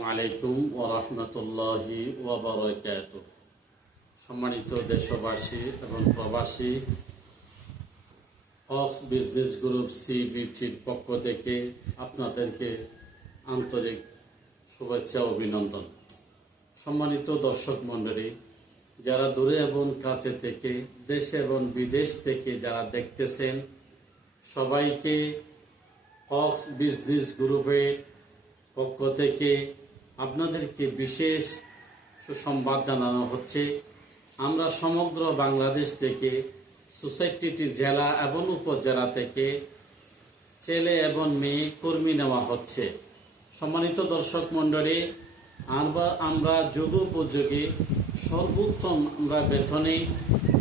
আসসালামু আলাইকুম ওয়া রাহমাতুল্লাহি ওয়া বারাকাতুহু। সম্মানিত দেশবাসী এবং প্রবাসী, হক্স বিজনেস গ্রুপ সিবিটির পক্ষ থেকে আপনাদেরকে আন্তরিক শুভেচ্ছা ও অভিনন্দন। সম্মানিত দর্শক মণ্ডলী, যারা দূরে এবং কাছে থেকে, দেশে এবং বিদেশ থেকে যারা দেখতেছেন, সবাইকে হক্স বিজনেস গ্রুপের পক্ষ থেকে আপনাদেরকে বিশেষ সুসংবাদ জানানো হচ্ছে। আমরা সমগ্র বাংলাদেশ থেকে ৬৬টি জেলা এবং উপজেলা থেকে ছেলে এবং মেয়ে কর্মী নেওয়া হচ্ছে। সম্মানিত দর্শক মণ্ডলী, আমরা যুগোপযোগী সর্বোত্তম বেতনে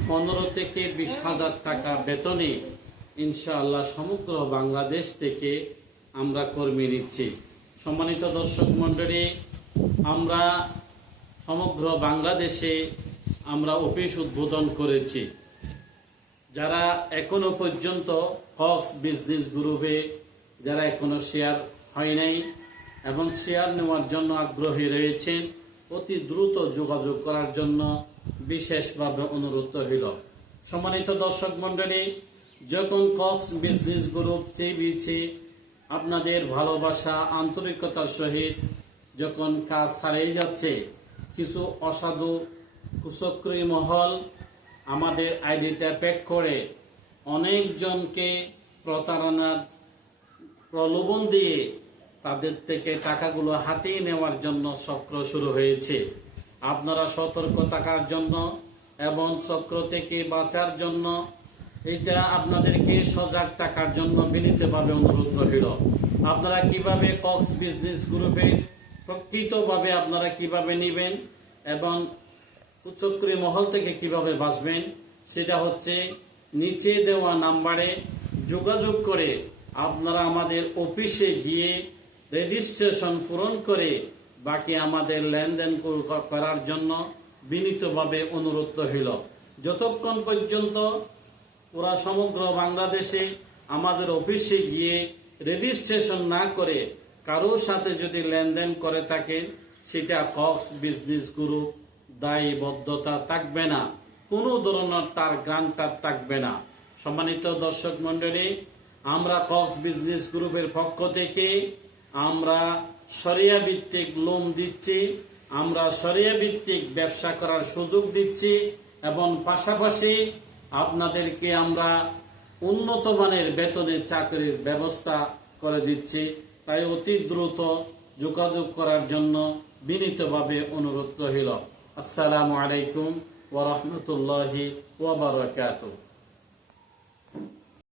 ১৫ থেকে ২০,০০০ টাকা বেতনে ইনশাআল্লাহ সমগ্র বাংলাদেশ থেকে আমরা কর্মী নিচ্ছি। সম্মানিত দর্শক মণ্ডলী, আমরা সমগ্র বাংলাদেশে আমরা অফিস উদ্বোধন করেছি। যারা এখনো পর্যন্ত হক্স বিজনেস গ্রুপে যারা এখনো শেয়ার হয় নাই এবং শেয়ার নেওয়ার জন্য আগ্রহী রয়েছেন, অতি দ্রুত যোগাযোগ করার জন্য বিশেষভাবে অনুরোধ রইল। সম্মানিত দর্শক মণ্ডলী, যখন হক্স বিজনেস গ্রুপ সিবিটি আপনাদের ভালোবাসা আন্তরিকতার সহিত যখন কাজ ছাড়িয়ে যাচ্ছে, কিছু অসাধু কুচক্রী মহল আমাদের আইডিটা প্যাক করে অনেকজনকে প্রতারণার প্রলোভন দিয়ে তাদের থেকে টাকাগুলো হাতিয়ে নেওয়ার জন্য চক্র শুরু হয়েছে। আপনারা সতর্ক থাকার জন্য এবং চক্র থেকে বাঁচার জন্য এটা আপনাদেরকে সজাগ থাকার জন্য বিনীতভাবে অনুরোধ রইল। আপনারা কিভাবে হক্স বিজনেস গ্রুপে প্রকৃতভাবে আপনারা কিভাবে নেবেন এবং কুচক্রী মহল থেকে কিভাবে বাঁচবেন, সেটা হচ্ছে নিচে দেওয়া নাম্বারে যোগাযোগ করে আপনারা আমাদের অফিসে গিয়ে রেজিস্ট্রেশন পূরণ করে বাকি আমাদের লেনদেন করার জন্য বিনীতভাবে অনুরোধ রইল। যতক্ষণ পর্যন্ত ওরা সমগ্র বাংলাদেশে আমাদের অফিসে গিয়ে রেজিস্ট্রেশন না করে কারোর সাথে যদি লেনদেন করে থাকেন, সেটা হক্স বিজনেস গ্রুপ দায়বদ্ধতা থাকবে না, কোনো ধরনের তার গ্রান্টার থাকবে না। সম্মানিত দর্শক মণ্ডলী, আমরা হক্স বিজনেস গ্রুপের পক্ষ থেকে আমরা শরিয়া ভিত্তিক লোন দিচ্ছি, আমরা শরিয়া ভিত্তিক ব্যবসা করার সুযোগ দিচ্ছি এবং পাশাপাশি আপনাদেরকে আমরা উন্নত মানের বেতনের চাকরির ব্যবস্থা করে দিচ্ছি। তাই অতি দ্রুত যোগাযোগ করার জন্য বিনীতভাবে অনুরোধ রইল। আসসালামু আলাইকুম ওয়া রাহমাতুল্লাহি ওয়া বারাকাতুহু।